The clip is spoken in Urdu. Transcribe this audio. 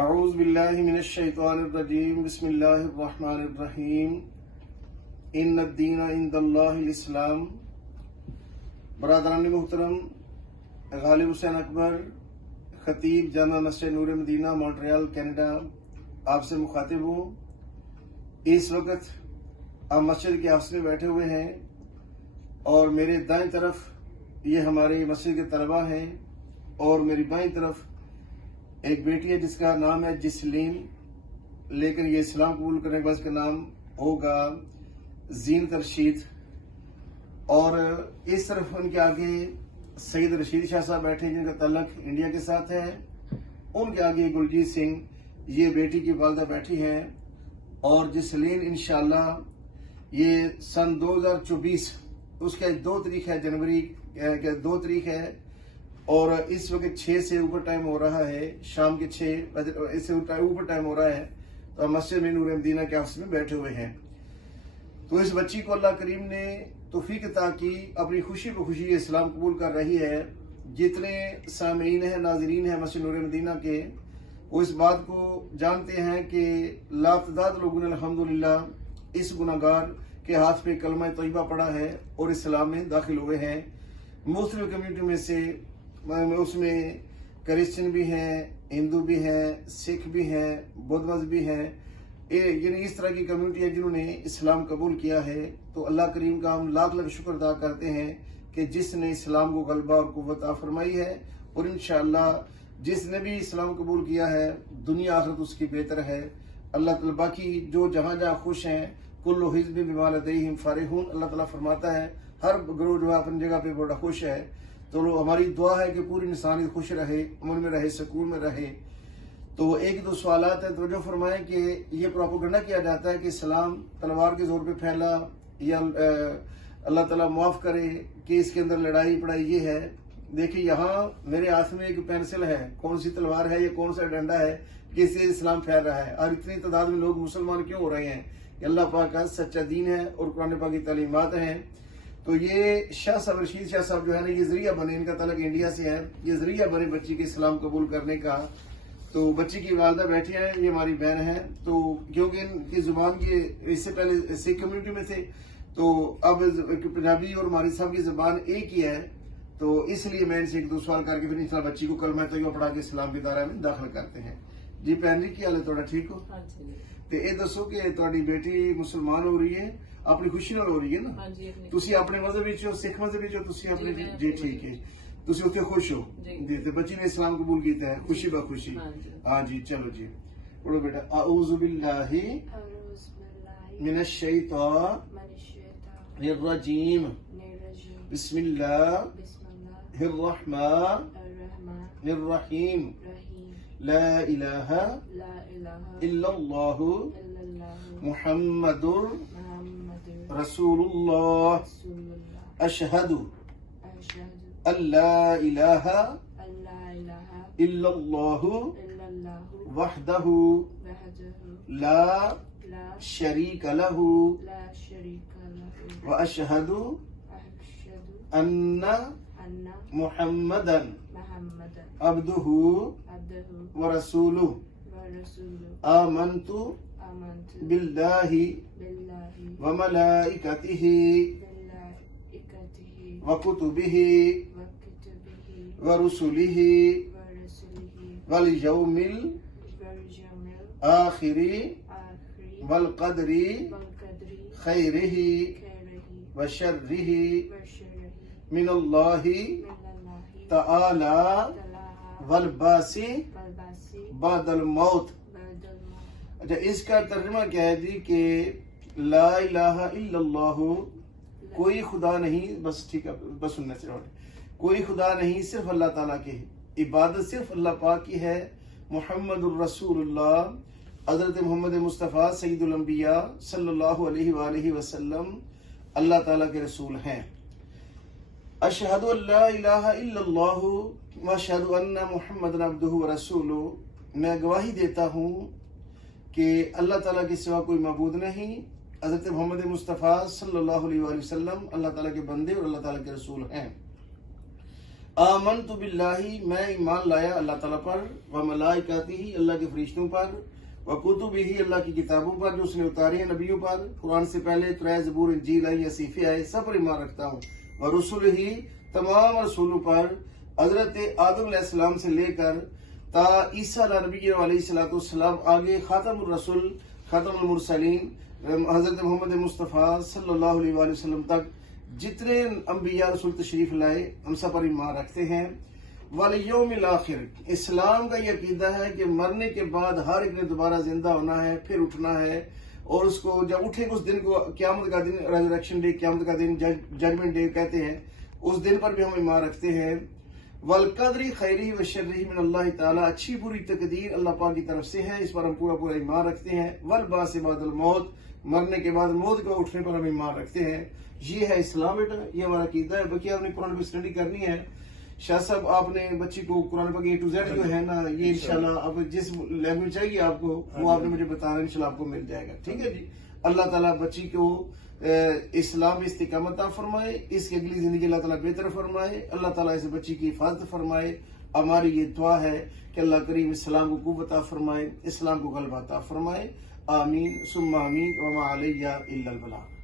اعوذ باللہ من الشیطان الرجیم بسم اللہ الرحمن الرحیم ان الدین عند اللہ الاسلام۔ برادران محترم، غالب حسین اکبر، خطیب جامع مسجد نور مدینہ مونٹریال کینیڈا آپ سے مخاطب ہوں۔ اس وقت آپ مسجد کے آفس میں بیٹھے ہوئے ہیں اور میرے دائیں طرف یہ ہماری مسجد کے طلباء ہیں اور میری بائیں طرف ایک بیٹی ہے جس کا نام ہے جسلین، لیکن یہ اسلام قبول کرنے کے بعد اس کا نام ہوگا زینت رشید، اور اس طرف ان کے آگے سید رشید شاہ صاحب بیٹھے ہیں جن کا تعلق انڈیا کے ساتھ ہے، ان کے آگے گلجیت سنگھ یہ بیٹی کی والدہ بیٹھی ہیں، اور جسلین انشاءاللہ یہ سن 2024 اس کا 2 تاریخ ہے، جنوری کے 2 تاریخ ہے، اور اس وقت 6 سے اوپر ٹائم ہو رہا ہے، شام کے 6 بجے اس سے اوپر ٹائم ہو رہا ہے، تو ہم مسجد میں نور مدینہ کے آفس میں بیٹھے ہوئے ہیں۔ تو اس بچی کو اللہ کریم نے توفیق عطا کی، اپنی خوشی بہ خوشی اسلام قبول کر رہی ہے۔ جتنے سامعین ہیں، ناظرین ہیں مسجد نور مدینہ کے، وہ اس بات کو جانتے ہیں کہ لاتعداد لوگوں نے الحمدللہ اس گناہگار کے ہاتھ پہ کلمہ طیبہ پڑھا ہے اور اسلام میں داخل ہوئے ہیں۔ مختلف کمیونٹی میں سے اس میں کرسچن بھی ہیں، ہندو بھی ہیں، سکھ بھی ہیں، بدھ مذہب بھی ہیں، یعنی اس طرح کی کمیونٹی ہے جنہوں نے اسلام قبول کیا ہے۔ تو اللہ کریم کا ہم لاکھ لاکھ شکر ادا کرتے ہیں کہ جس نے اسلام کو غلبہ اور قوت عطا فرمائی ہے، اور انشاءاللہ جس نے بھی اسلام قبول کیا ہے دنیا آخرت اس کی بہتر ہے۔ اللہ تعالیٰ باقی جو جہاں جہاں خوش ہیں، کل حزب بما لدیہم فرحون، اللہ تعالیٰ فرماتا ہے ہر گروہ جو ہے اپنی جگہ پہ بڑا خوش ہے۔ تو ہماری دعا ہے کہ پوری انسانیت خوش رہے، امن میں رہے، سکون میں رہے۔ تو ایک دو سوالات ہیں، توجہ فرمائیں کہ یہ پروپیگنڈا کیا جاتا ہے کہ اسلام تلوار کے زور پہ پھیلا، یا اللہ تعالیٰ معاف کرے کہ اس کے اندر لڑائی پڑائی یہ ہے۔ دیکھیں یہاں میرے ہاتھ میں ایک پینسل ہے، کون سی تلوار ہے، یہ کون سا ڈنڈا ہے کہ اس سے اسلام پھیل رہا ہے، اور اتنی تعداد میں لوگ مسلمان کیوں ہو رہے ہیں؟ کہ اللہ پاک کا سچا دین ہے اور قرآن پاک کی تعلیمات ہیں۔ تو یہ شاہ صاحب رشید شاہ صاحب جو ہے نا، یہ ذریعہ بنے، ان کا تعلق انڈیا سے ہے، یہ ذریعہ بنے بچی کے اسلام قبول کرنے کا۔ تو بچی کی والدہ بیٹھی ہیں، یہ ہماری بہن ہے، تو کیونکہ ان کی زبان کی اس سے پہلے سکھ کمیونٹی میں تھے، تو اب پنجابی اور ہماری صاحب کی زبان ایک ہی ہے، تو اس لیے میں ان سے ایک دو سوال کر کے پھر انشاءاللہ بچی کو کلمہ طیبہ پڑھا کے اسلام کے دائرے میں داخل کرتے ہیں۔ جی بہن جی، کی حال ہے تھوڑا ٹھیک ہو؟ تو یہ دسو کہ تہاڈی بیٹی مسلمان ہو رہی ہے، اپنی خوشی نال ہو رہی ہے نا؟ تسی اپنے مذہب وچ ہو، سکھ مذہب وچ ہو، تسی اپنے جی ٹھیک ہے، تسی اوتھے خوش ہو جی، تے بچی نے اسلام قبول کیتا ہے خوشی بہ خوشی۔ ہاں جی چلو جی پڑھو بیٹا۔ اعوذ باللہ من الشیطان الرجیم، بسم اللہ الرحمن الرحیم، لا الہ الا اللہ محمد رسول اللہ، اشہد ان لا الہ الا اللہ وحدہ لا شریک لہ واشہد ان محمدا عبدہ ورسولہ، آمنت باللہ وملائکتہ وکتبہ ورسلہ والیوم الآخر والقدر خیرہ وشرہ من اللہ تعالی والبعث بعد الموت۔ اچھا اس کا ترجمہ کیا ہے جی؟ کہ لا الہ الا اللہ، کوئی خدا نہیں، بس ٹھیک ہے، بس سننے سے کوئی خدا نہیں صرف اللہ تعالیٰ کی، عبادت صرف اللہ پاک کی ہے، محمد الرسول اللہ، حضرت محمد مصطفیٰ سید الانبیاء صلی اللہ علیہ وآلہ وسلم اللہ تعالیٰ کے رسول ہیں۔ اشہد ان لا الہ الا اللہ واشہد ان محمد عبدہ ورسولہ، میں گواہی دیتا ہوں کہ اللہ تعالیٰ کے سوا کوئی معبود نہیں، حضرت محمد مصطفیٰ صلی اللہ علیہ وآلہ وسلم اللہ تعالیٰ کے بندے اور اللہ تعالیٰ کے رسول ہیں۔ آمنت باللہ میں ایمان لایا اللہ تعالیٰ پر، و ملائکتہ اللہ کے فرشتوں پر، و کتبہ اللہ کی کتابوں پر جو اس نے اتاری ہیں نبیوں پر، قرآن سے پہلے تورات زبور انجیل آئی صحیفے آئے، سب پر ایمان رکھتا ہوں، و رسلہ تمام رسولوں پر، حضرت آدم علیہ السلام سے لے کر تا عیسیٰ نبی علیہ السلام آگے خاتم الرسول خاتم المرسلین حضرت محمد مصطفیٰ صلی اللہ علیہ وآلہ وسلم تک جتنے انبیاء رسول تشریف لائے ہم سب پر ایمان رکھتے ہیں۔ والیوم الآخر اسلام کا یہ عقیدہ ہے کہ مرنے کے بعد ہر ایک نے دوبارہ زندہ ہونا ہے، پھر اٹھنا ہے، اور اس کو جب اٹھے گا اس دن کو قیامت کا دن، ریزریکشن ڈے، قیامت کا دن ججمنٹ ڈے کہتے ہیں، اس دن پر بھی ہم ایمان رکھتے ہیں۔ والقدر خیرہ و شرہ من اللہ تعالیٰ اچھی بری تقدیر اللہ پاک کی طرف سے ہے، اس پر ہم پورا ایمان رکھتے ہیں۔ والبعث بعد الموت مرنے کے بعد موت کا اٹھنے پر ہم ایمان رکھتے ہیں۔ یہ ہے اسلام بیٹا، یہ ہمارا عقیدہ ہے۔ باقی آپ نے قرآن پہ اسٹڈی کرنی ہے، شاہ صاحب آپ نے بچی کو قرآن پاک A to Z جو ہے نا یہ انشاءاللہ اب جس لینگویج چاہیے آپ کو وہ آپ نے مجھے بتانا، انشاءاللہ آپ کو مل جائے گا، ٹھیک ہے جی۔ اللہ تعالیٰ بچی کو اسلام میں استقامت عطا فرمائے، اس کی اگلی زندگی اللہ تعالیٰ بہتر فرمائے، اللہ تعالیٰ اس بچی کی حفاظت فرمائے۔ ہماری یہ دعا ہے کہ اللہ کریم اسلام کو قوت عطا فرمائے، اسلام کو غلبہ عطا فرمائے، آمین ثم آمین، وما علیہ الا البلاغ۔